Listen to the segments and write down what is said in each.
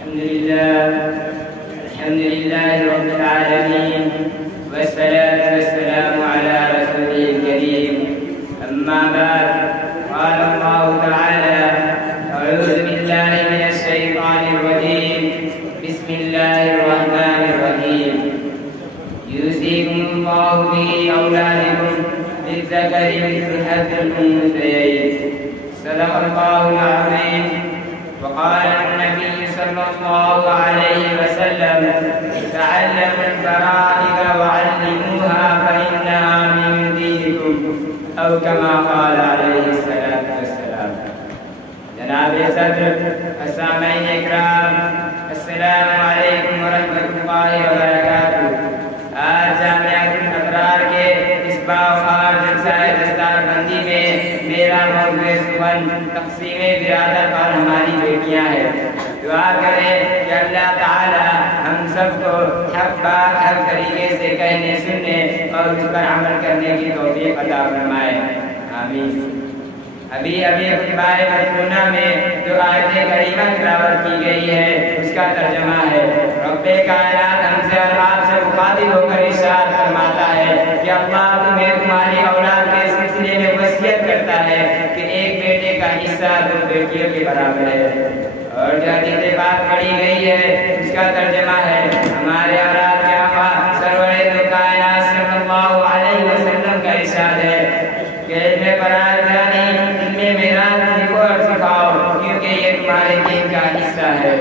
الحمد لله رب العالمين، والصلاة والسلام على رسوله الكريم. أما بعد، قال الله تعالى: أعوذ بالله من الشيطان الرجيم، بسم الله الرحمن الرحيم. يوصيكم الله في أولادكم للذكر مثل حظ الأنثيين. صدق الله العظيم. وقال النبي صلى الله عليه وسلم: تعلموا الفرائض وعلموها فإنها من دينكم، أو كما قال عليه الصلاة والسلام. جناب صدر، السامعین اکرام، السلام علیکم ورحمۃ اللہ وبرکاتہ. آج جامعۃ الابرار کے اس باوقار جلسہ دستار بندی میں میرا موضوع سخن تقسیم برادر اور ہماری بیٹیاں ہے. دعا کریں کہ اللہ تعالی ہم سب کو حق بات ہر طریقے سے کہنے سننے اور اس پر عمل کرنے کی توفیق عطا فرمائے. آمین. ابھی خطبہ مجنونہ میں جو آیت کریمہ تلاوت کی گئی ہے اس کا ترجمہ ہے. رب کائنات ہم سے اور آپ سے مخاطب ہو کر ارشاد فرماتا ہے کہ اللہ تمہیں تمہاری اولاد کے سلسلے میں وصیت کرتا ہے کہ ایک بیٹے کا حصہ دو بیٹیوں کے برابر ہے. اور جو حدیث بات پڑھی گئی ہے اس کا ترجمہ ہے ہمارے اولاد کے آقا سرور دو کائنات صلی اللہ علیہ وسلم کا ارشاد ہے کہ علم فرائض ان میں میراث سیکھو اور سکھاؤ کیونکہ یہ تمہارے دین کا حصہ ہے.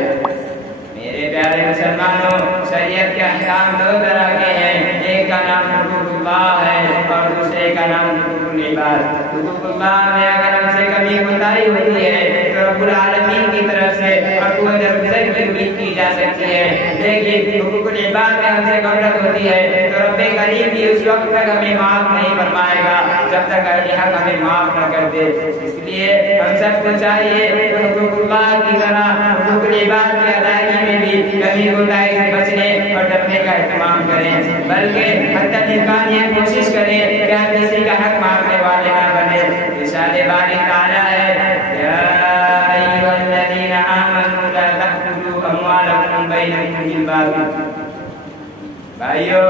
میرے پیارے مسلمانوں، شریعت کے احکام دو طرح کے ہیں. ایک کا نام حقوق اللہ ہے اور دوسرے کا نام حقوق العباد. حقوق اللہ میں اگر ہم سے کمی کوتاہی ہوتی ہے تو رب العالمین کی طرف سے عفو درگزر کی امید کی جا سکتی ہے. لیکن حقوق العباد میں ہم سے غفلت ہوتی ہے تو رب کریم بھی اس وقت تک ہمیں معاف نہیں فرمائے گا جب تک اہل حق ہمیں معاف نہ کر دے. اس لیے ہم سب کو چاہیے حقوق اللہ کی طرح حقوق العباد کی ادائیگی میں بھی کمی کوتاہی سے بچنے اور ڈرنے کا اہتمام کریں، بلکہ حتی الامکان یہ کوشش کریں کہ ہم کسی کا حق مانگنے والے نہ بنے. ارشاد باری تعالیٰ ہے: یا ایھا الذین آمنوا لا تأکلوا اموالکم بینکم بالباطل. بھائیو،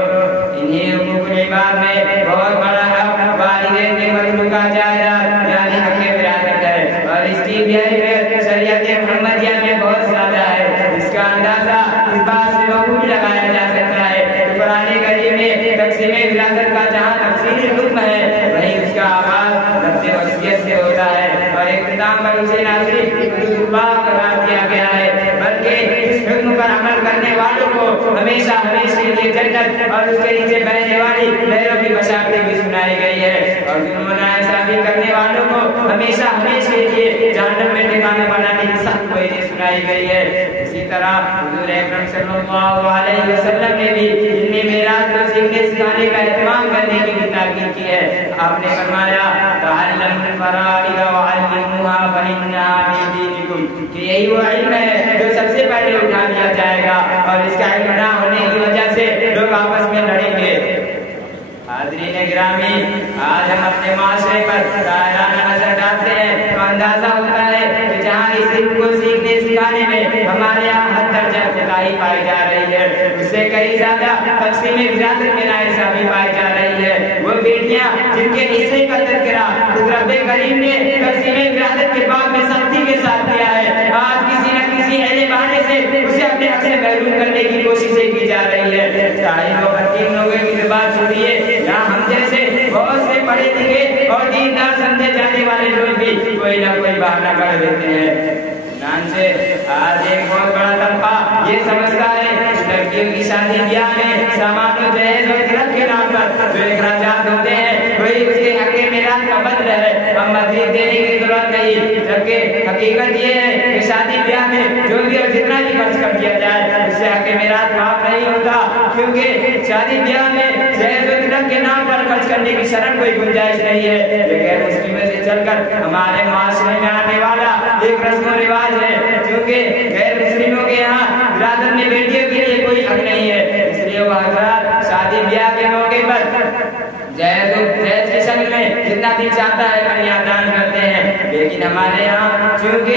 انہی حقوق العباد میں بہت بڑا حق والدین کے مطلوبہ جائیداد یعنی حق برادر ہے، اور اس کی اہمیت شریعت محمدیہ میں بہت زیادہ ہے. اس کا اندازہ اس بات سے بخوبی لگایا جا سکتا ہے کہ قرآن کریم میں تقسیم برادر کا جہاں تفصیلی حکم ہے وہیں اس کا آغاز لفظ وصیت سے ہوتا ہے اور اختتام پر اسے نہ صرف حقوق اللہ قرار دیا گیا ہے بلکہ اس حکم پر عمل کرنے والوں کو ہمیشہ ہمیشہ کے لیے جنت اور اس کے نیچے بہنے والی نہروں کی بشارتیں بھی سنائی گئی ہے، اور ظلم و ناانصافی کرنے والوں کو ہمیشہ ہمیشہ کے لیے جہنم میں ٹھکانا بنانے کی سخت وعید سنائی گئی ہے. اسی طرح حضور اکرم صلی اللہ علیہ وسلم نے بھی علم میراث کو سیکھنے سکھانے کا اہتمام کرنے کی تاکید کی ہے. آپ نے فرمایا: تعلموا الفرائض وعلموها فإنها من دينكم، کہ یہی وہ علم ہے جو سب سے پہلے اٹھا لیا جائے گا اور اس کا علم نہ ہونے کی وجہ سے لوگ آپس میں لڑیں گے. حاضرین گرامی، آج ہم اپنے معاشرے پر دائرانہ نظر ڈالتے ہیں تو اندازہ ہوتا ہے کہ جہاں اس علم کو سیکھنے سکھانے میں ہمارے یہاں حد درجہ کوتاہی پائی جا رہی ہے، اس سے کئی زیادہ تقسیم برادر میں ناانصافی پائی جا رہی ہے. وہ بیٹیاں جن کے حصے کا تذکرہ رب کریم نے تقسیم برادر کے بعد میں سختی کے ساتھ کیا ہے، آج کسی نہ کسی اہل بہانے سے اسے اپنے حق سے محروم کرنے کی کوششیں کی جا رہی ہے. چاہے وہ بدین لوگوں کی بات چھوڑیے، یہاں ہم جیسے بہت سے پڑھے لکھے اور دیندار سمجھے جانے والے لوگ بھی کوئی نہ کوئی بہانہ کر دیتے ہیں. چنانچہ آج ایک بہت بڑا طبقہ یہ سمجھتا ہے لڑکیوں کی شادی بیاہ میں سامان و جہیز و عزت کے نام پر جو اخراجات ہوتے ہیں وہی اس کے حق میراث کا بدل ہے، ہم مزید دینے کی ضرورت نہیں. جبکہ حقیقت یہ ہے کہ شادی بیاہ میں جو بھی اور جتنا بھی خرچ کر دیا جائے اس سے حق میراث معاف نہیں ہوتا، کیونکہ شادی بیاہ میں جہیز و عزت کے نام پر خرچ کرنے کی شرط کوئی گنجائش نہیں ہے. یہ غیر مسلموں سے چل کر ہمارے معاشرے میں آنے والا ایک رسم و رواج ہے، کیونکہ غیر مسلموں کے یہاں برادر میں بیٹیوں کے لیے کوئی حق نہیں ہے. اس لیے وہ حضرات شادی بیاہ کے موقع پر جہیز کے شکل میں جتنا بھی چاہتا ہے کنیاں دان کرتے ہیں، لیکن ہمارے یہاں چونکہ